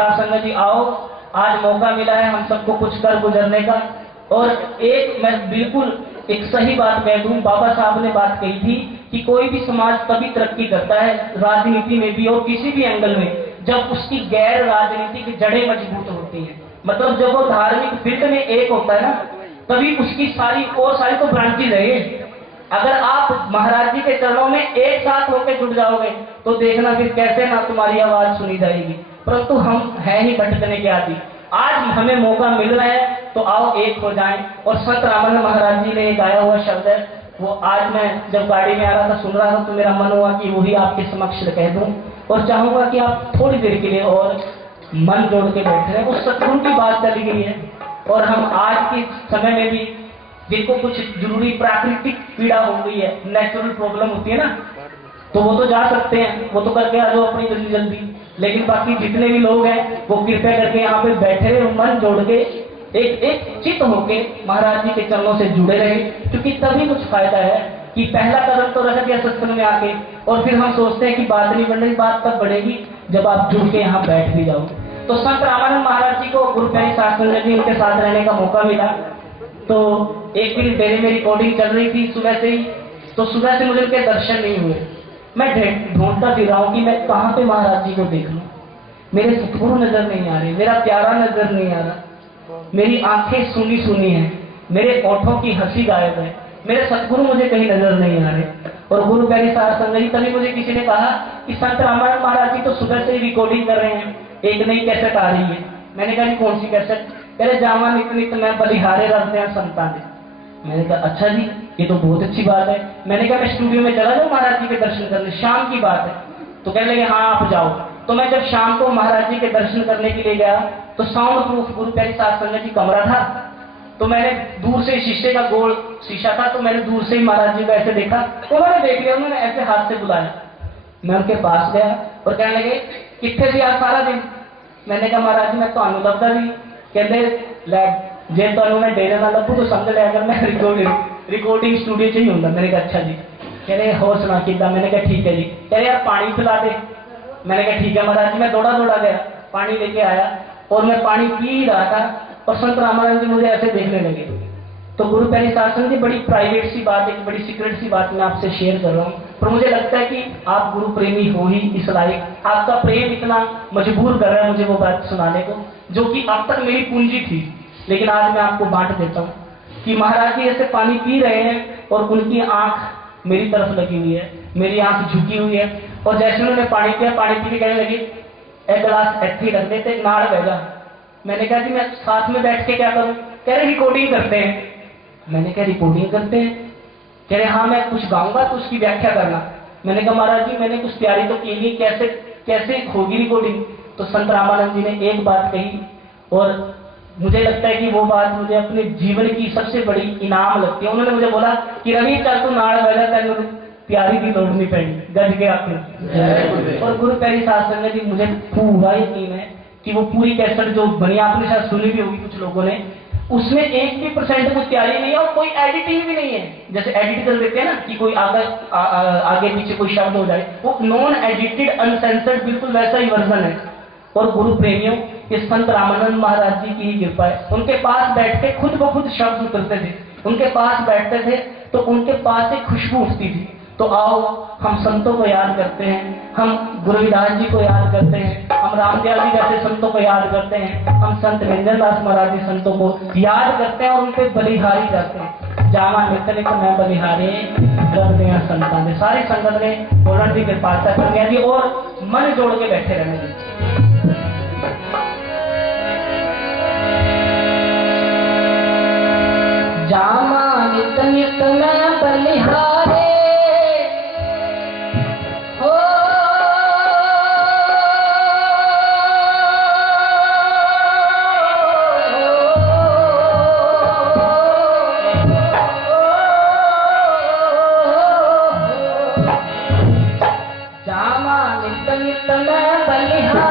साथ संगत जी आओ, आज मौका मिला है हम सबको कुछ कर गुजरने का। और एक मैं बिल्कुल एक सही बात कह दूं, बाबा साहब ने बात कही थी कि कोई भी समाज तभी तरक्की करता है, राजनीति में भी और किसी भी एंगल में, जब उसकी गैर राजनीतिक जड़ें मजबूत होती हैं। मतलब जब वो धार्मिक फील्ड में एक होता है ना, तभी उसकी सारी तो ब्रांचेज है। अगर आप महाराज जी के चरणों में एक साथ होकर जुड़ जाओगे तो देखना फिर कैसे ना तुम्हारी आवाज सुनी जाएगी। परंतु हम हैं ही भटकने के आदि। आज हमें मौका मिल रहा है तो आओ एक हो जाएं। और संत रामानंद महाराज जी ने एक गाया हुआ शब्द है, वो आज मैं जब गाड़ी में आ रहा था सुन रहा था तो मेरा मन हुआ कि वही आपके समक्ष कह दूं। और चाहूंगा कि आप थोड़ी देर के लिए और मन जोड़ के बैठे रहे। उस सतगुरु की बात चली गई है और हम आज के समय में भी जिनको कुछ जरूरी प्राकृतिक पीड़ा हो गई है, नेचुरल प्रॉब्लम होती है ना, तो वो तो जा सकते हैं, वो तो करके आ जाओ अपनी जल्दी जल्दी। लेकिन बाकी जितने भी लोग हैं वो कृपया करके यहाँ पे बैठे रहे, मन जोड़ के एक चित्त होके महाराज जी के चरणों से जुड़े रहे, क्योंकि तभी कुछ फायदा है कि पहला कदम तो रख दिया सत्संग में आके और फिर हम सोचते हैं कि बात नहीं बढ़ रही। बात तब बढ़ेगी जब आप जुड़ के यहाँ बैठ भी जाओ। तो संत रामानंद महाराज जी को गुरु प्यारी साध संगत जी उनके साथ रहने का मौका मिला। तो एक दिन डेरे में रिकॉर्डिंग चल रही थी सुबह से ही, तो सुबह से मुझे उनके दर्शन नहीं हुए। मैं ढूंढता फिर रहा हूँ कि मैं कहाँ पे महाराज जी को देख लूं। मेरे सतगुरु नजर नहीं आ रहे, मेरा प्यारा नजर नहीं आ रहा, मेरी आंखें सुनी सुनी है, मेरे ओठों की हंसी गायब है, मेरे सतगुरु मुझे कहीं नजर नहीं आ रहे। और गुरु प्यारी साध संगत जी, तभी मुझे किसी ने कहा कि संत रामानंद महाराज जी तो सुबह से ही रिकॉर्डिंग कर रहे हैं, एक नई कैसेट आ रही है। मैंने कहा कौन सी कैसेट? कह रहे जावा नित नित मैं बलिहारे रखते हैं संतां ने। मैंने कहा अच्छा जी, ये तो बहुत अच्छी बात है। मैंने कहा मैं स्टूडियो में चला जाऊं महाराज जी के दर्शन करने, शाम की बात है। तो कहने लगे हाँ आप जाओ। तो मैं जब शाम को महाराज जी के दर्शन करने के लिए गया तो साउंड प्रूफ गुरु प्यारी साध संगत जी कमरा था। तो मैंने दूर से शीशे का गोल शीशा था, तो मैंने दूर से ही महाराज जी को ऐसे देखा, उन्होंने देख लिया, उन्होंने ऐसे हाथ से बुलाया। मैं उनके पास गया और कहने लगे कितने भी आज सारा दिन? मैंने कहा महाराज जी मैं तो लभदा भी। कहते जे तो मैं डेरे ना लभू तो समझ लिया अगर मैं रिकॉर्डिंग स्टूडियो च ही हूँ। मैंने कहा अच्छा जी। कह रहे होर सुना किदा? मैंने कहा ठीक है जी। कह रहे यार पानी पिला दे। मैंने कहा ठीक है महाराज जी। मैं दौड़ा दौड़ा गया, पानी लेके आया और मैं पानी पी रहा था और संत रामानंद जी मुझे ऐसे देखने लगे। तो गुरु प्यारी साध संगत जी, बड़ी प्राइवेट सी बात, एक बड़ी सीक्रेट सी बात मैं आपसे शेयर कर रहा हूँ, पर मुझे लगता है कि आप गुरु प्रेमी हो ही इस लायक। आपका प्रेम इतना मजबूर कर रहा है मुझे वो बात सुनाने को जो कि अब तक मेरी पूंजी थी, लेकिन आज मैं आपको बांट देता हूँ कि महाराज जी ऐसे पानी पी रहे हैं और उनकी आंख मेरी तरफ लगी हुई है, मेरी आंख झुकी हुई है। और जैसे उन्होंने पानी पिया, पानी पी के कहने लगी एक गिलास ऐसे ही रख देते, नाड़ बहेगा। मैंने कहा जी मैं साथ में बैठ के क्या करूं? कह रहे रिकॉर्डिंग करते हैं। मैंने कहा रिकॉर्डिंग करते हैं? कह रहे हाँ मैं कुछ गाऊंगा तो उसकी व्याख्या करना। मैंने कहा महाराज जी मैंने कुछ तैयारी तो की नहीं, कैसे कैसे होगी रिकॉर्डिंग? तो संत रामानंद जी ने एक बात कही और मुझे लगता है कि वो बात मुझे अपने जीवन की सबसे बड़ी इनाम लगती है। उन्होंने मुझे बोला कि रवि चल तू नाड़ बजा, तेन प्यारी की लोड़ नहीं पैनी, गज के आपने। और गुरु प्यारी साध संगत जी, मुझे पूरा यकीन है कि वो पूरी कैसेट जो बनी, आपने शायद सुनी भी होगी कुछ लोगों ने, उसमें 1% कुछ तैयारी नहीं है और कोई एडिटिंग भी नहीं है। जैसे एडिट कर देते हैं ना कि कोई आगे पीछे कोई शब्द हो जाए, वो नॉन एडिटेड अनसेंसर्ड बिल्कुल वैसा ही वर्जन है। और गुरु प्रेमियों, ये संत रामानंद महाराज जी की ही कृपा है। उनके पास बैठ के खुद ब खुद शब्द उतरते थे, उनके पास बैठते थे तो उनके पास एक खुशबू उठती थी। तो आओ हम संतों को याद करते हैं, हम गुरुविदास जी को याद करते हैं, हम रामदयाल जी जैसे संतों को याद करते हैं, हम संत निरंजनदास महाराज जी संतों को याद करते हैं और उनके बलिहारी करते हैं। जावा नित नित मैं बलिहारे रखते हैं संतान ने। सारी संगत ने बोलन की कृपा कर दिया जी और मन जोड़ के बैठे रहने जी। जामा नित नित मैं बलिहारे हो, जामा नित नित मैं बलिहारे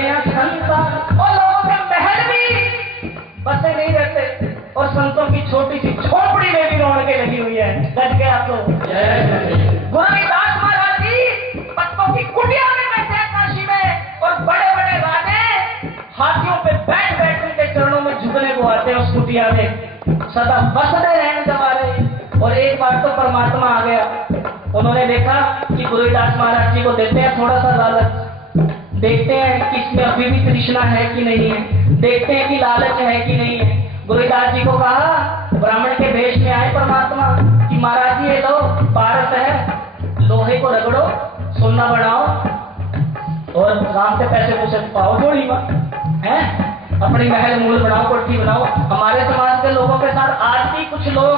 रहते हैं संत और लोगों के महल भी बसे नहीं रहते और संतों की छोटी सी झोपड़ी में भी रौनकें लगी हुई है। गज के आपको गुरु रविदास महाराज जी पत्तों की कुटिया में बैठे हैं काशी में और बड़े बड़े राजे हाथियों पे बैठ बैठ उनके चरणों में झुकने को आते हैं उस कुटिया में सदा बसते रहने दबा रहे। और एक बार तो परमात्मा आ गया, उन्होंने देखा कि गुरु रविदास महाराज जी को देते हैं थोड़ा सा लालच, देखते हैं कि इसमें अभी भी तृष्णा है कि नहीं है, देखते हैं कि लालच है कि नहीं है। गुरु रविदास जी को कहा, ब्राह्मण के वेश में आए परमात्मा कि महाराज जी ये लो पारस है, लोहे को रगड़ो, सोना बनाओ और राम से पैसे पूछे पाओ जोड़ी है, अपनी महल मूल बनाओ, कोठी बनाओ। हमारे समाज के लोगों के साथ आज भी कुछ लोग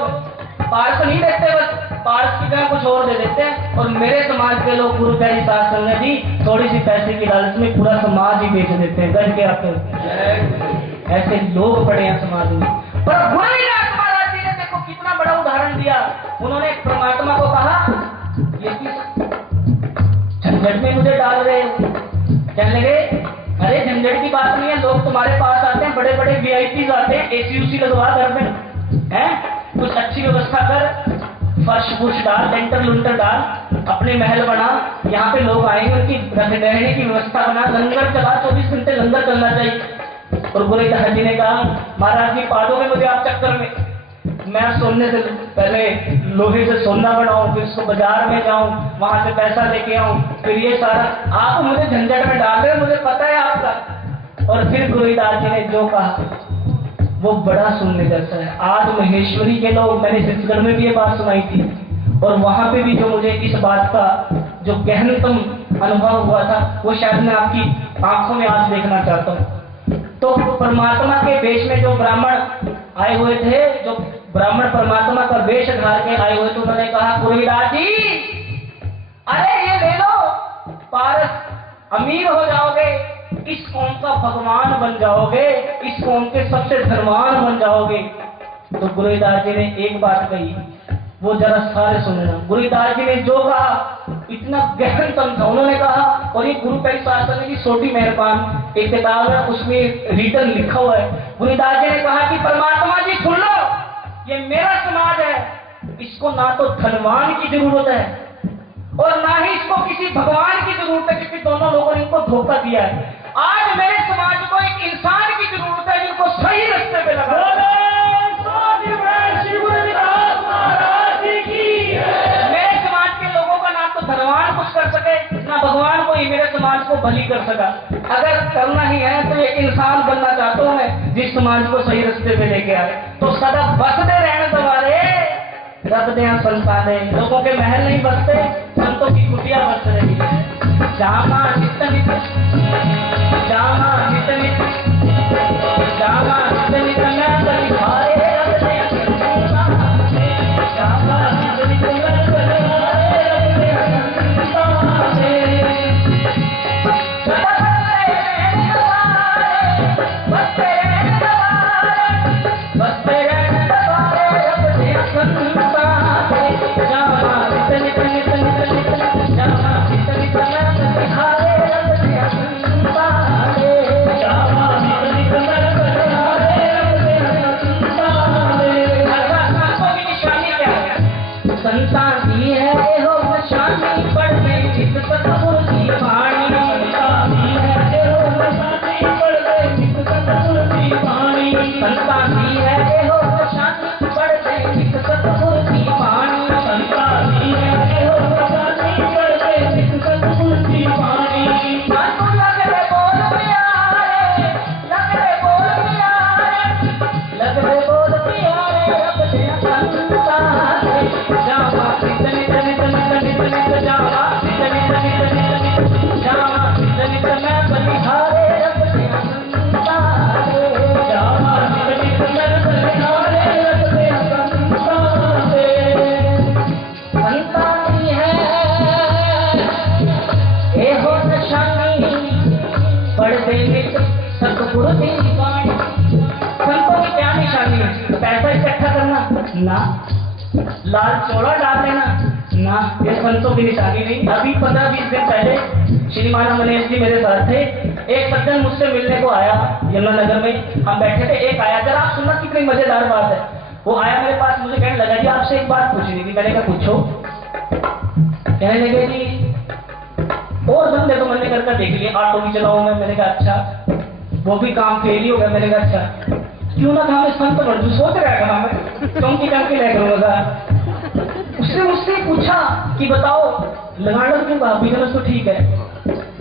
पारस नहीं देते, बस पारस की जगह कुछ और दे देते हैं। और मेरे समाज के लोग गुरु प्यारी साथ संगत जी थोड़ी सी पैसे की लालच में पूरा समाज ही बेच देते हैं। गज के आपको ऐसे लोग पड़े हैं समाज में। पर गुरु रविदास महाराज जी ने देखो कितना बड़ा उदाहरण दिया। उन्होंने परमात्मा को कहा ये किस झंझट में मुझे डाल रहे हो? कहने लगे अरे झंझट की बात नहीं है, लोग तुम्हारे पास आते हैं, बड़े बड़े वीआईपी आते हैं, एसी उसी लगवा घर में है, कुछ अच्छी व्यवस्था कर, फर्श फुर्श डाल, लेंटर लुंटर डाल, अपने महल बना, यहाँ पे लोग आएंगे उनकी रहने की व्यवस्था बना, लंगर चला, 24 घंटे लंगर चलना चाहिए। और गुरु रविदास जी ने कहा महाराज जी पा दोगे मुझे आप चक्कर में, मैं सोने से पहले लोहे से सोना बनाऊं, फिर उसको बाजार में जाऊं, वहां से पैसा लेके आऊं, फिर ये सारा आप मुझे झंझट में डाल रहे हो, मुझे पता है आपका। और फिर गुरु रविदास जी ने जो कहा वो बड़ा सुनने जैसा है। आज महेश्वरी के लोग, मैंने छत्तीसगढ़ में भी ये बात सुनाई थी और वहां पे भी जो मुझे इस बात का जो गहनतम अनुभव हुआ था वो शायद मैं आपकी आंखों में आज देखना चाहता हूँ। तो परमात्मा के वेश में जो ब्राह्मण आए हुए थे, जो ब्राह्मण परमात्मा का वेश धार के आए हुए थे, उन्होंने कहा गुरु रविदास जी अरे ये ले लो पारस, अमीर हो जाओगे, इस कौम का भगवान बन जाओगे, इस कौम के सबसे धनवान बन जाओगे। तो गुरु रविदास जी ने एक बात कही, वो जरा सारे सुनना। गुरु रविदास जी ने जो कहा इतना गहनतम था। उन्होंने कहा, और ये गुरु प्यारी शासन की छोटी मेहरबान एक किताब है, उसमें रिटर्न लिखा हुआ है। गुरु रविदास जी ने कहा कि परमात्मा जी सुन लो, ये मेरा समाज है, इसको ना तो धनवान की जरूरत है और ना ही इसको किसी भगवान की जरूरत है, क्योंकि दोनों लोगों ने इनको धोखा दिया है। आज मेरे समाज को एक इंसान की जरूरत है जिनको सही रास्ते पे लगा। मेरे समाज के लोगों का ना तो धनवान कुछ कर सके, ना भगवान को ही मेरे समाज को भली कर सका। अगर करना ही है तो एक इंसान बनना चाहता हूं मैं जिस समाज को सही रास्ते पे लेके आए। तो सदा बसते रहने तुम्हारे रख दे संताने, लोगों के महल नहीं बसते, संतों की कुटिया बस रही है। जामा नित नित, जामा नित नित, जामा नित नित मैं बलिहारे रख दे संताने, जामा नित नित मैं बलिहारे रख दे संताने। सदा बसते रहने दवारे, बसते रहने दवारे रख दे संताने, जामा नित नित नित नित नित, जामा नित नित मैं बलिहारे रख दे संताने, जामा नित नित मैं बलिहारे रख दे संताने। संतान की निशानी क्या है? संतान की है हो निशानी, पढ़ने चित सतगुरु की वाणी, संतान की है हो निशानी, पढ़ने चित सतगुरु की वाणी, संतान की है हो निशानी, पढ़ने चित सतगुरु की वाणी, संतान की है हो निशानी, पढ़ने चित सतगुरु की वाणी। साधु लग रे बोल प्यारे, लग रे बोल प्यारे, लग रे बोल प्यारे रब दे संताने, जामा नित नित नित नित नित नित, जामा नित नित नित नित नित, जामा नित नित मैं बलिहारे रब दे संताने, जामा नित नित मैं बलिहारे रब दे संताने। संतानी है ए हो निशानी, पढ़ दे नित सतगुरु की वाणी। संतों की क्या निशानी है? पैसा इकट्ठा करना ना, लाल चोला डाल देना ना, ये संतों की निशानी नहीं। अभी 15-20 दिन पहले श्रीमान अमलेश जी मेरे साथ थे, एक सज्जन मुझसे मिलने को आया यमुनानगर में, हम बैठे थे, एक आया, जरा आप सुनना कितनी मजेदार बात है। वो आया मेरे पास, मुझे कहने लगा जी आपसे एक बात पूछनी थी। मैंने कहा पूछो। कहने लगे जी और बंदे तो मैंने करके देख लिया, ऑटो भी चलाऊं मैं। मैंने कहा अच्छा, वो भी काम फेल ही हो गया। मैंने कहा अच्छा, क्यों ना था मैं संत बन जू, सोच रहा था मैं चौंकी टंकी ले करूंगा। उसने मुझसे पूछा कि बताओ लगाना क्यों कहा, बिजनेस तो ठीक है,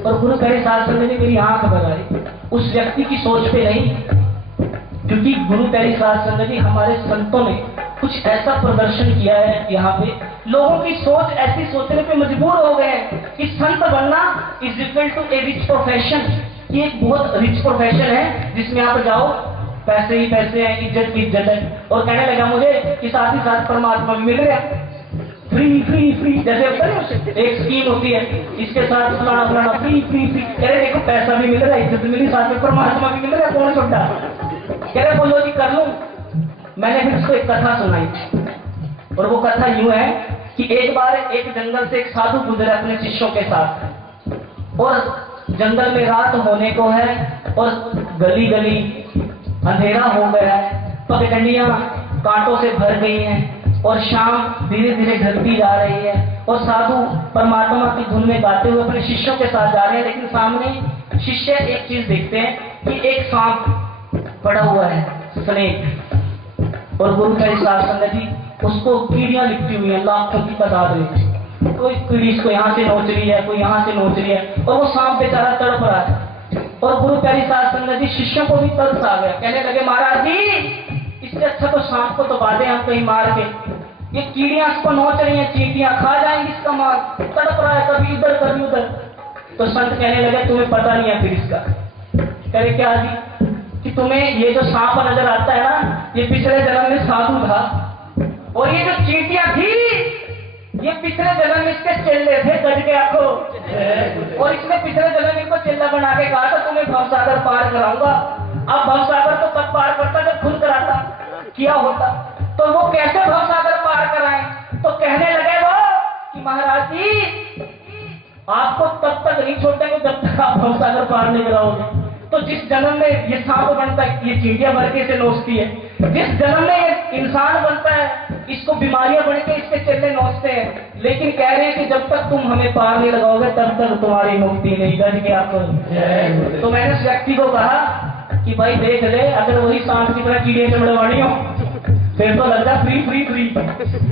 और गुरु करे साल संग ने मेरी आंख बनाई उस व्यक्ति की सोच पे नहीं, क्योंकि गुरु प्यारी साध संगत जी हमारे संतों ने कुछ ऐसा प्रदर्शन किया है यहाँ पे, लोगों की सोच ऐसी सोचने पे मजबूर हो गए कि संत बनना is equal to a rich profession. ये एक बहुत रिच प्रोफेशन है जिसमें आप जाओ पैसे ही पैसे हैं, इज्जत की इज्जत है। और कहने लगा मुझे कि साथ ही साथ परमात्मा भी मिल रहा है, फ्री फ्री फ्री, जैसे होता है एक स्कीम होती है, इसके साथ फलाना फलाना फ्री फ्री फ्री। अरे देखो पैसा भी मिल रहा है, इज्जत भी मिली, साथ में परमात्मा भी मिल रहा है, कौन छोटा। कह रहे बोलो जी कर लूं। मैंने फिर उसको एक कथा सुनाई, और वो कथा यूं है कि एक बार एक जंगल से एक साधु गुजरे अपने शिष्यों के साथ, और जंगल में रात होने को है और गली गली अंधेरा हो गया है, पगडंडियां कांटों से भर गई हैं और शाम धीरे धीरे ढलती जा रही है, और साधु परमात्मा की धुन में गाते हुए अपने शिष्यों के साथ जा रहे हैं। लेकिन सामने शिष्य एक चीज देखते हैं कि एक सांप पड़ा हुआ है, स्नेक, और गुरु का साथ संगत जी उसको कीड़ियां लिपटी हुई है लाखों की तादाद में, कोई कीड़ी इसको यहाँ से नोच रही है, कोई यहाँ से नोच रही है, और वो सांप बेचारा तड़प रहा है। और गुरु प्यारी साध संगत जी शिष्यों को भी तरस आ गया, कहने लगे महाराज जी इससे अच्छा तो सांप को तो बांधे हम कहीं मार के, ये कीड़ियां इसको नोच रही हैं, चींटियां खा जाएंगी इसका माल, तड़प रहा है कभी इधर कभी उधर। तो संत कहने लगे तुम्हें पता नहीं है फिर इसका। कहे क्या जी कि तुम्हें ये जो सांप नजर आता है ना, ये पिछले जन्म में साधु था, और ये जो चींटियां थी ये पिछले जन्म में इसके चेले थे गज के आंखों, और इसने पिछले जन्म इनको चेला बना के कहा था तुम्हें भवसागर पार कराऊंगा। अब भवसागर तो तब पार करता जब खुद कराता किया होता, तो वो कैसे भवसागर पार कराएं। तो कहने लगे वो कि महाराज जी आपको तब तक नहीं छोड़ेंगे जब तक आप भवसागर पार नहीं कराओगे। तो जिस जन्म में ये सांप बनता है, ये चींटियां भर के इसे नोचती है, जिस जन्म में ये इंसान बनता है इसको बीमारियां बढ़ के इसके चेले नोचते हैं, लेकिन कह रहे हैं कि जब तक तुम हमें पार नहीं लगाओगे तब तक तुम्हारी मुक्ति नहीं। गज के आपको। तो मैंने उस व्यक्ति को कहा कि भाई देख ले, अगर वही सांप की तरह कीड़े चमड़वाणी हो फिर तो लगता फ्री फ्री फ्री,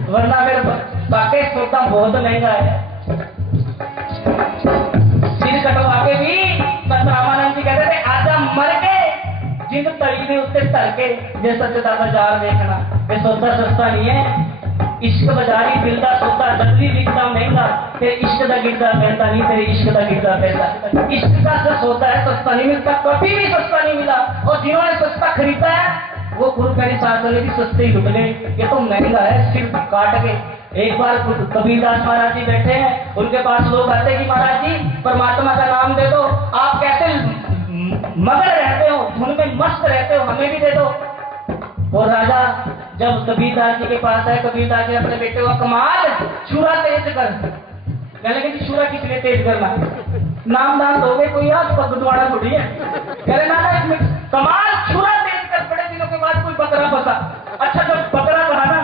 वरना अगर बाकी सोता बहुत महंगा है। सिर कटवा के भी रामानंद जी कहते थे आजा मर के जिंद तड़ी ने उससे तर के, जैसा सच्चा बाजार देखना ये सौदा सस्ता नहीं है। इश्क बाजारी दिल का सौदा जल्दी बिकता महंगा, तेरे इश्क का गिरदा पैसा नहीं, तेरे इश्क का गिरदा पैसा। इश्क का जो सौदा है सस्ता नहीं मिलता, कभी भी सस्ता नहीं मिला, और जिन्होंने सस्ता खरीदा है वो गुरु प्यारी साध संगत जी सस्ते ही लुट गए। ये तो महंगा है सिर्फ काट के। एक बार कबीरदास महाराज जी बैठे हैं, उनके पास लोग आते हैं कि महाराज जी परमात्मा का नाम दे दो, आप कैसे मगन रहते हो, धुन में मस्त रहते हो, हमें भी दे दो। वो राजा जब कबीरदास जी के पास आए, कबीरदास जी अपने बेटे को कमाल छुरा तेज कर, कहने लगे कि छुरा किस लिए तेज करना, नाम दान दोगे कोई आज पगड़वाड़ा थोड़ी है। कह रहे ना इसमें कमाल छुरा तेज कर। बड़े दिनों के बाद कोई बकरा फंसा, अच्छा जब बकरा कहा ना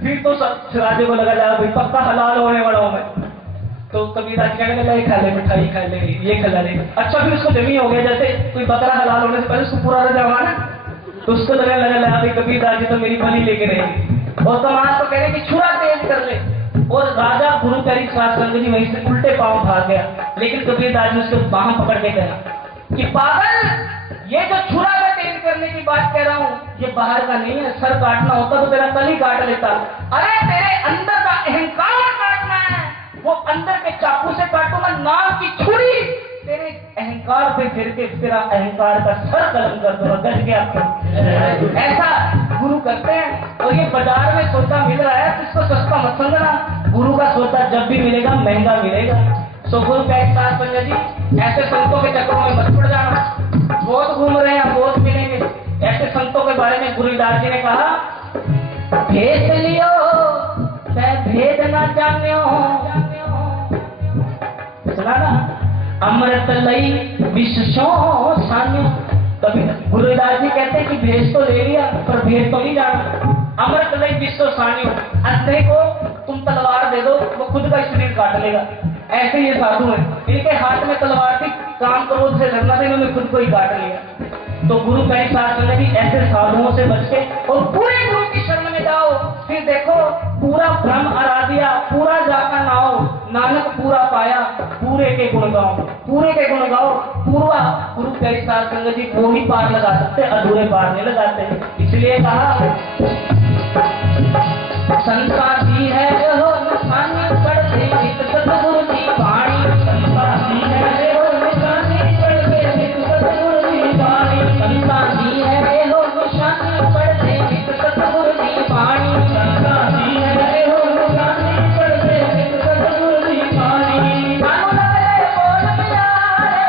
फिर तो राजे को लगा जाए भाई पक्का हलाल होने वाला हूं मैं। तो कबीरदास जी कहने लगे खा ले मिठाई खा ले ये खिला ले। अच्छा फिर उसको जमी हो गया, जैसे कोई बकरा हलाल होने से पहले उसको पूरा रजा हुआ ना, तो उसको लगने लगा भाई कबीरदास जी तो मेरी बलि लेके रहेगी। और समाज को कह रहे कि छुरा तेज कर ले, और राजा गुरु प्यारी साध संगत जी वहीं से उल्टे पांव भाग गया। लेकिन कबीरदास जी उसको बाह पकड़ के कहा कि पागल ये जो छुरा का तेज करने की बात कह रहा हूं ये बाहर का नहीं है, सर काटना होता तो तेरा कल ही काट लेता। अरे तेरे अंदर का अहंकार काटना है, वो अंदर के चाकू से काटूंगा, नाम की छुरी तेरे अहंकार पे फिर के तेरा अहंकार का सर कलम कर दूंगा। गज के आपको ऐसा गुरु करते हैं। और ये बाजार में सोता मिल रहा है तो इसको सस्ता मत समझना, गुरु का सोता जब भी मिलेगा महंगा मिलेगा। सो गुरु प्यारे साध संगत जी ऐसे संतों के चक्रों में मत पड़ जाना, बहुत घूम रहे हैं बहुत मिलेंगे। ऐसे संतों के बारे में गुरुदास जी ने कहा भेद लियो मैं भेद ना जान्यो, सुना ना, अमृत लई विश्वों सानियों। कभी गुरुदास जी कहते हैं कि भेष तो ले लिया पर भेष तो नहीं जाना। अमृत लई विश्व सानियों, अंधे को तुम तलवार दे दो वो खुद का शरीर काट लेगा। ऐसे ये साधु हैं, इनके हाथ में तलवार थी, काम क्रोध से लड़ना था, इन्होंने खुद को ही काट लिया। तो गुरु कई शास्त्र में भी ऐसे साधुओं से बच के और पूरे गुरु की शरण में जाओ। फिर देखो पूरा ब्रह्म आराध्या, पूरा जाका नाओ, नानक पूरा पाया, पूरे के गुण गाओ, पूरे के गुण गाओ। पूरा गुरु कई शास्त्र जी वो ही पार लगा सकते, अधूरे पार नहीं लगाते। इसलिए कहा संसारी है हो निशानी पढ़ते नित सतगुरु की वाणी। संसारी है हो निशानी पढ़ते नित सतगुरु की वाणी। संसारी है हो निशानी पढ़ते नित सतगुरु की वाणी। संसारी है हो निशानी पढ़ते नित सतगुरु की वाणी। कानू लगरे बोल प्यारे,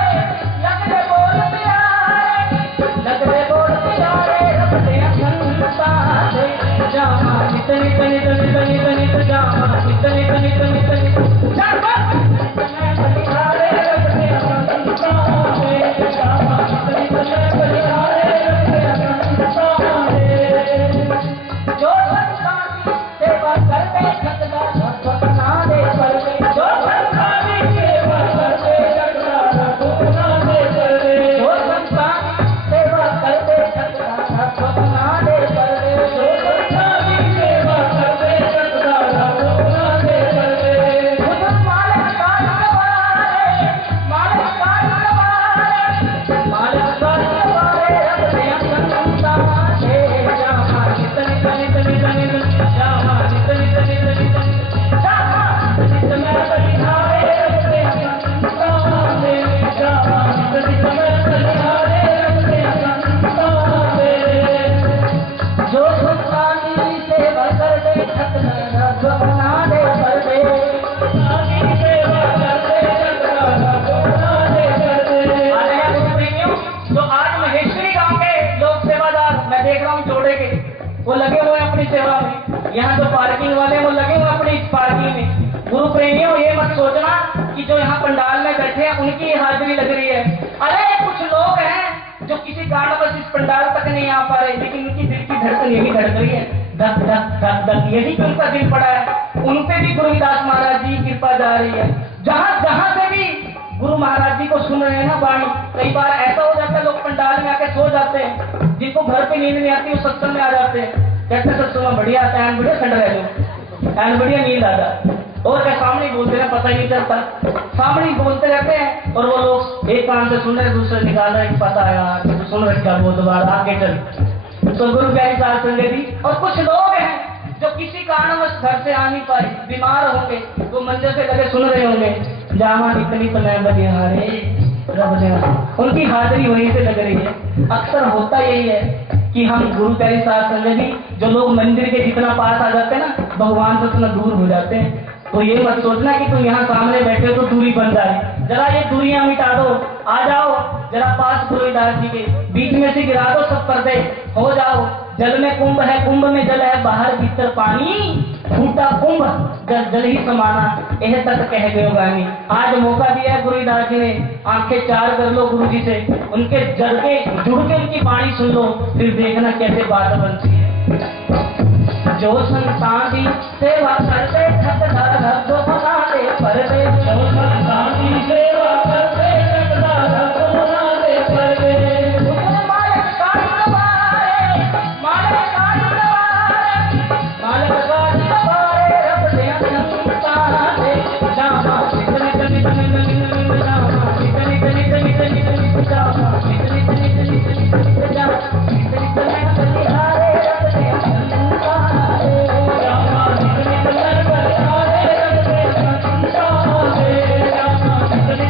लगरे बोल प्यारे, लगरे बोल प्यारे, रखते संसार जामा नितनि तनि तनि तनि तनि जामा नितनि तनि तनि तनि जामा मैं बलिहारे रखते संसारे जामा नितनि तनि बलिहारे रखते संसारे। जो संसारी सेवा करते सतदा सतना दे करते, जो संसारी सेवा करते सतदा सतना दे करते, जो संसारी सेवा करते सतदा सतना दे करते, जो संसारी सेवा करते सतदा सतना दे करते। खुद मालिक का नवारे, मालिक का नवारे, मालिक का नवारे रखते संसारे जामा नितनि तनि तनि तनि जामा नितनि तनि तनि तनि जामा नित मैं बलिहारे रखते संसारे जामा नित मैं बलिहारे रखते संसारे। जो संसारी सेवा करते सतदा सतना दे करते, संसारी सेवा करते सतदा सतना दे करते। आया गुरु प्रेमियों, जो आज महेश्वरी गांव के लोक सेवादार मैं देख रहा हूँ जोड़े के, वो लगे हुए हैं अपनी सेवा में। यहाँ जो पार्किंग वाले वो लगे हुए अपनी पार्किंग में। गुरु प्रेमियों ये मत सोचना कि जो यहाँ पंडाल में बैठे हैं उनकी हाजिरी लग रही है। अरे कुछ लोग हैं जो किसी कारणवश इस पंडाल तक नहीं आ पा रहे, लेकिन उनकी दिल की धड़कन यही धड़क रही है, धक धक धक धक, यही तो उनका दिल पड़ा है। उन पे भी गुरुदास महाराज जी की कृपा जा रही है। जहाँ जहाँ से भी गुरु महाराज जी को सुन रहे हैं ना वाणी, कई बार ऐसा हो जाता है लोग पंडाल में आके सो जाते हैं, जिनको घर पे नींद नहीं आती वो सत्संग में आ जाते हैं, कहते सत्संग में बढ़िया आता है, बढ़िया ठंड रह लो, एन बढ़िया नींद आता। और क्या सामने बोलते हैं पता ही नहीं चलता, सामने बोलते रहते हैं और वो लोग एक कान से सुन रहे दूसरे निकाल रहे, पता है यार तो सुन रहे क्या बोल दोबारा आगे चल। तो गुरु प्यारी साल संगत जी, और कुछ लोग हैं जो किसी कारणवश घर से आ नहीं पाए, बीमार होंगे, वो मंदिर से लगे सुन रहे होंगे, जामा इतनी तो मैं बलिहारे रब दे, उनकी हाजिरी वहीं से लग रही है। अक्सर होता यही है कि हम गुरु प्यारी साल संगत जी, जो लोग मंदिर के जितना पास आ जाते हैं ना, भगवान से उतना दूर हो जाते हैं। तो ये मत सोचना कि तुम यहाँ सामने बैठे हो तो दूरी बन जाए, जरा ये दूरियां मिटा दो, आ जाओ जरा पास गुरुदास जी के, बीच में से गिरा दो सब पर्दे, हो जाओ। जल में कुंभ है, कुंभ में जल है, बाहर भीतर पानी, फूटा कुंभ जल जल ही समाना, यह तक कह गए गानी। आज मौका दिया है गुरुदास जी ने, आंखें चार कर लो गुरु जी से, उनके जल के जुड़ के उनकी वाणी सुन लो, फिर देखना कैसे बात बनती है। जो संसारी सेवा करते सतदा सतना दे करते, जो संसारी सेवा करते सतदा सतना दे करते। मालिक का नवारे, मालिक का नवारे, मालिक का नवारे रखते संसारे जामा नितनि तनि तनि तनि जामा नितनि तनि तनि तनि जामा नितनि तनि तनि तनि जामा नितनि तनि बलिहारे रखते संसारे जामा नितनि तनि बलिहारे रखते संसारे जामा नितनि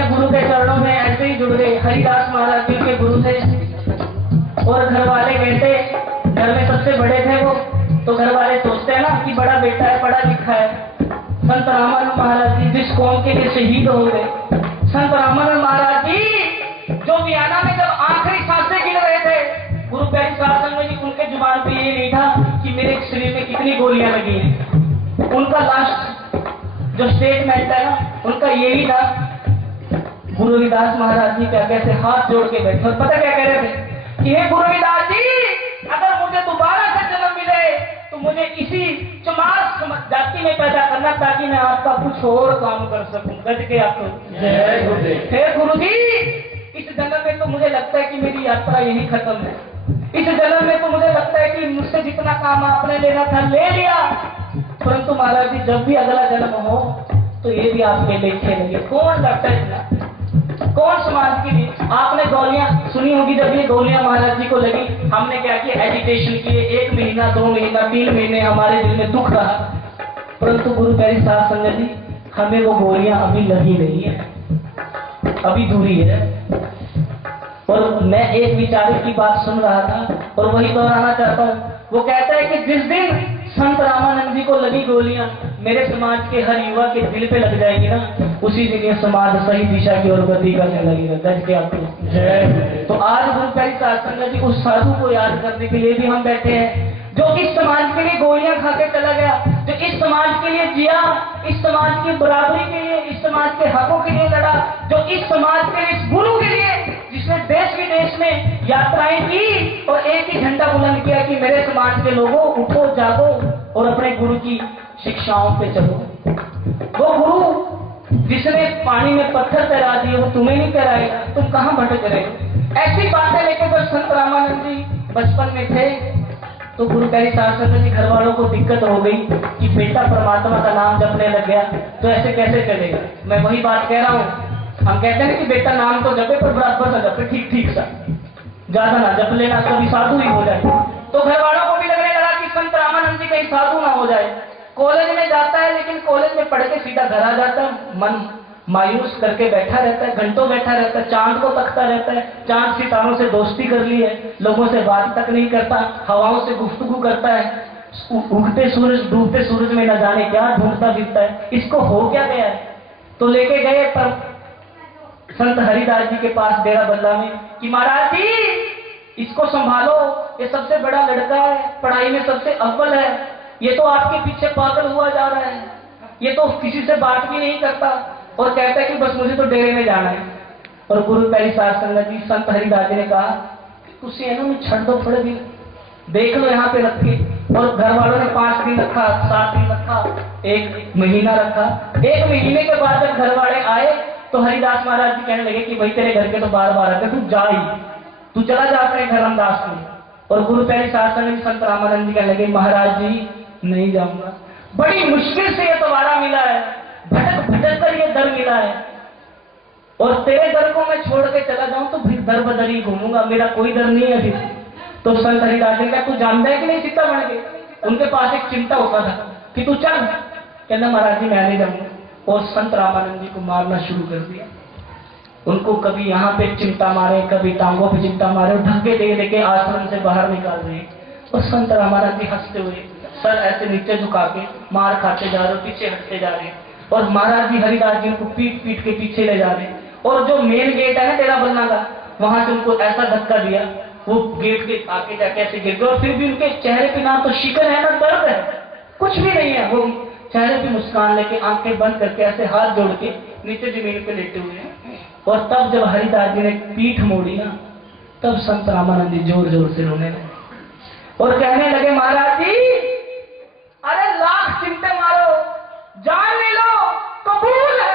अपने गुरु के चरणों में ऐसे ही जुड़ गए। हरिदास महाराज जी के गुरु थे और घर वाले कहते, घर में सबसे बड़े थे वो, तो घर वाले सोचते हैं ना कि बड़ा बेटा है, पढ़ा लिखा है। संत रामानंद महाराज जी जिस कौम के लिए शहीद हो गए, संत रामानंद महाराज जी जो वियाना में जब आखिरी सांसें गिन रहे थे, गुरु प्यारी साहब संगत जी उनके जुबान पे ये नहीं था कि मेरे शरीर में कितनी गोलियां लगी हैं। उनका लास्ट जो स्टेटमेंट है ना, उनका यही था। गुरु रविदास महाराज जी क्या कहते, हाथ जोड़ के बैठे और पता क्या कह रहे थे कि हे गुरु रविदास जी, अगर मुझे दोबारा से जन्म मिले तो मुझे इसी चमार जाति में पैदा करना, ताकि मैं आपका कुछ और काम कर सकूं। गज के आपको जय गुरुदेव। हे गुरु जी, इस जन्म में तो मुझे लगता है कि मेरी यात्रा यही खत्म है। इस जन्म में तो मुझे लगता है कि मुझसे जितना काम आपने लेना था ले लिया, परंतु महाराज जी जब भी अगला जन्म हो तो ये भी आपके लेखे लगे। कौन लगता है इतना, कौन समाज के लिए? आपने गोलियां सुनी होगी, जब ये गोलियां महाराज जी को लगी, हमने क्या किया, एजिटेशन किए। 1 महीना 2 महीना 3 महीने हमारे दिल में दुख रहा, परंतु गुरु प्यारी साहब संगत जी हमें वो गोलियां अभी लगी नहीं है, अभी दूरी है। और मैं एक विचारी की बात सुन रहा था और वही दोहराना चाहता हूँ। वो कहता है कि जिस दिन संत रामानंद जी को लगी गोलियां मेरे समाज के हर युवा के दिल पे लग जाएगी ना, उसी दिन ये समाज सही दिशा की ओर गति करने लगेगा। गज के आपको जय। तो आज गुरु प्यारी साहब संगत जी उस साधु को याद करने के लिए भी हम बैठे हैं, जो इस समाज के लिए गोलियां खा के चला गया, जो इस समाज के लिए जिया, इस समाज की बराबरी के लिए, इस समाज के हकों के लिए लड़ा, जो इस समाज के लिए, इस गुरु के लिए, जिसने देश विदेश में यात्राएं की और एक ही झंडा बुलंद किया कि मेरे समाज के लोगों उठो जागो और अपने गुरु की शिक्षाओं पे चलो। वो गुरु जिसने पानी में पत्थर तैरा दिए वो तुम्हें नहीं तैराएगा, तुम कहां भटक रहे हो। ऐसी बातें लेकर जब संत रामानंद जी बचपन में थे तो गुरु प्यारी साहब संगत जी घर वालों को दिक्कत हो गई कि बेटा परमात्मा का नाम जपने लग गया तो ऐसे कैसे चलेगा। मैं वही बात कह रहा हूँ, हम कहते हैं कि बेटा नाम तो जपे पर बराबर सा जपे, ठीक ठीक सा, ज्यादा ना जप लेना, कभी साधु ही हो जाए। तो घर वालों को भी लगने लगा कि संत रामानंद जी कहीं साधु ना हो जाए। कॉलेज में जाता है, लेकिन कॉलेज में पढ़ के सीधा घर आ जाता है, मन मायूस करके बैठा रहता है, घंटों बैठा रहता है, चांद को तकता रहता है, चांद सितारों से दोस्ती कर ली है, लोगों से बात तक नहीं करता, हवाओं से गुफ्तगू करता है, उगते सूरज डूबते सूरज में न जाने क्या ढूंढता फिरता है, इसको हो क्या गया है। तो लेके गए पर संत हरिदास जी के पास डेरा बल्ला में कि महाराज जी इसको संभालो, ये सबसे बड़ा लड़का है, पढ़ाई में सबसे अव्वल है, ये तो आपके पीछे पागल हुआ जा रहा है, ये तो किसी से बात भी नहीं करता और कहता है कि बस मुझे तो डेरे में जाना है। और गुरु प्यारी साहब संगत जी संत हरिदास जी ने कहा तुसी इन्होंने छड़ दो थोड़े दिन, देख लो यहाँ पे रख के। और घर वालों ने 5 दिन रखा, 7 दिन रखा, 1 महीना रखा। 1 महीने के बाद जब घर वाले आए तो हरिदास महाराज जी कहने लगे कि भाई तेरे घर के तो बार-बार आते, तू जा ही, तू चला जा अपने घर रामदास में। और गुरु प्यारी साहब संगत जी संत रामानंद जी कहने लगे महाराज जी नहीं जाऊंगा, बड़ी मुश्किल से ये दोबारा मिला है, भटक भटक कर ये दर मिला है, और तेरे दर को मैं छोड़ के चला जाऊं तो फिर दर बदर ही घूमूंगा, मेरा कोई दर नहीं है फिर। तो संत हरिदास जी का तू जानता है कि नहीं चिंता बन गए, उनके पास एक चिंता होता था कि तू चल, कहना महाराज जी मैं नहीं जाऊंगा। और संत रामानंद जी को मारना शुरू कर दिया, उनको कभी यहाँ पे चिंता मारे, कभी टांगों पे चिंता मारे, और धक्के दे देके आश्रम से बाहर निकाल रहे। और संत रामानंद जी हंसते हुए सर ऐसे नीचे झुका के मार खाते जा रहे, पीछे हटते जा रहे, और महाराज जी हरिदास जी को पीट पीट के पीछे ले जा रहे। और जो मेन गेट है ना डेरा बल्ला का, वहां से उनको ऐसा धक्का दिया, वो गेट के आके जाके ऐसे गिर गए। और फिर भी उनके चेहरे पे ना तो शिकन है ना दर्द है, कुछ भी नहीं है, वो चेहरे पे मुस्कान लेके आंखें बंद करके ऐसे हाथ जोड़ के नीचे जमीन पे लेटे हुए हैं। और तब जब हरिदास जी ने पीठ मोड़ी ना, तब संत रामानंद जी जोर जोर से रोने लगे और कहने लगे महाराज जी अरे लाख चिंते मारो, जान ले लो, कबूल है,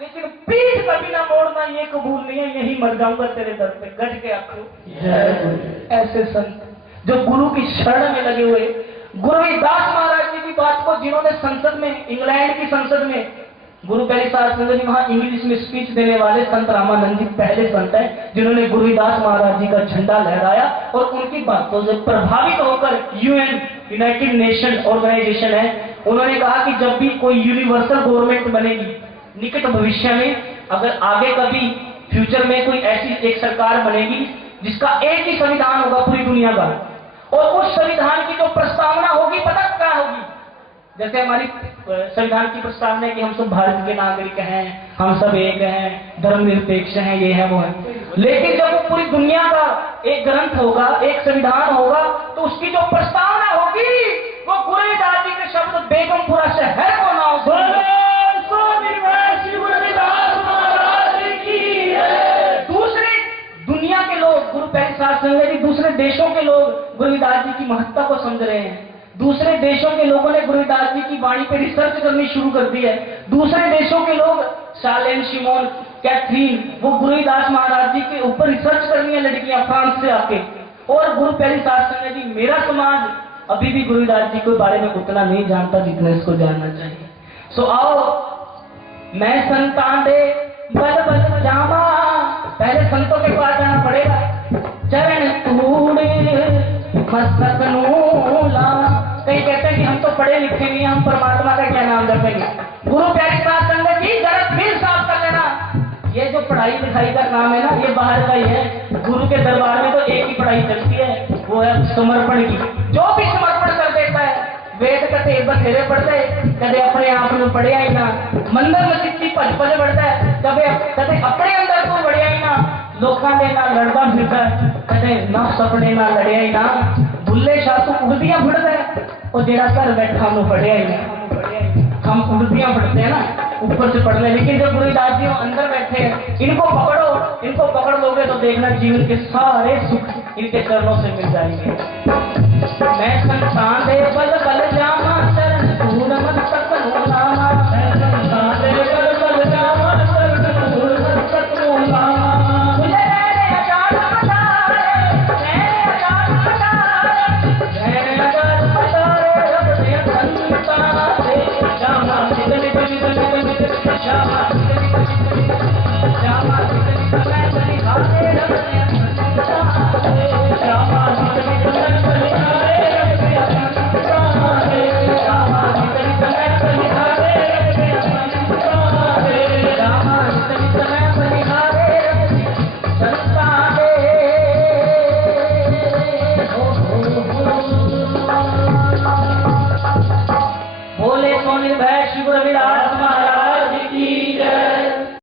लेकिन पीठ कभी ना मोड़ना ये कबूल नहीं है, यही मर जाऊंगा तेरे दर पे। गज के आपको ऐसे संत जो गुरु की शरण में लगे हुए, गुरु रविदास महाराज जी की बात को जिन्होंने संसद में, इंग्लैंड की संसद में, गुरु प्यारी साहब संगत जी वहां इंग्लिश में स्पीच देने वाले संत रामानंद जी पहले संत हैं जिन्होंने गुरु रविदास महाराज जी का झंडा लहराया। और उनकी बातों से प्रभावित होकर यूएन, यूनाइटेड नेशन ऑर्गेनाइजेशन है, उन्होंने कहा कि जब भी कोई यूनिवर्सल गवर्नमेंट बनेगी निकट भविष्य में, अगर आगे कभी फ्यूचर में कोई ऐसी एक सरकार बनेगी जिसका एक ही संविधान होगा पूरी दुनिया का, और उस संविधान की जो प्रस्तावना होगी पता क्या होगी, जैसे हमारी संविधान की प्रस्तावना है कि हम सब भारत के नागरिक हैं, हम सब एक हैं, धर्मनिरपेक्ष हैं, ये है वो है, लेकिन जब वो पूरी दुनिया का एक ग्रंथ होगा, एक संविधान होगा, तो उसकी जो प्रस्तावना होगी वो गुरुदास जी के शब्द बेगमपुरा शहर को नाम दूसरे दुनिया के लोग गुरु प्यारी साध संगत जी, दूसरे देशों के लोग गुरुदास जी की महत्ता को समझ रहे हैं। दूसरे देशों के लोगों ने गुरुदास जी की वाणी पे रिसर्च करनी शुरू कर दी है। दूसरे देशों के लोग शालेन, शिमोन, कैथरीन, वो गुरुदास महाराज जी के ऊपर रिसर्च करनी है लड़कियां फ्रांस से आके। और गुरु प्यारी साध संगत जी, मेरा समाज अभी भी गुरुदास जी के बारे में उतना नहीं जानता जितना इसको जानना चाहिए। सो आओ, मैं संतान दे बल बल जामा, पहले संतों के पास जाना पड़ेगा। चरण तूड़े मस्तक नूला, कई कहते हैं कि हम तो पढ़े लिखे नहीं, हम परमात्मा का क्या नाम जपेंगे। गुरु प्यारी साध संगत जी जरा फिर साफ कर लेना, ये जो पढ़ाई लिखाई का काम है ना, ये बाहर का ही है। गुरु के दरबार में तो एक ही पढ़ाई चलती है, वो है समर्पण की। जो भी समर्पण कर देता है, वेद कते बथेरे पढ़ते, कदे अपने आप में पढ़िया ही ना, मंदिर में कितनी भज भज बढ़ता है, कदे अपने अंदर तो बढ़िया ही ना, लोगों के ना लड़ता फिरता, कदे नफ्स अपने ना लड़िया ही ना, बुल्ले शाह तो उड़दियां फड़ता है, और जेड़ा घर बैठा हम पढ़िया ही ना। हम उड़दियां पढ़ते हैं ना, ऊपर से पढ़ ले, लेकिन जब गुरुदास जी अंदर बैठे हैं, इनको पकड़ो, इनको पकड़ लोगे तो देखना जीवन के सारे सुख इनके चरणों से मिल जाएंगे। मैं संतान दे बल बल जामा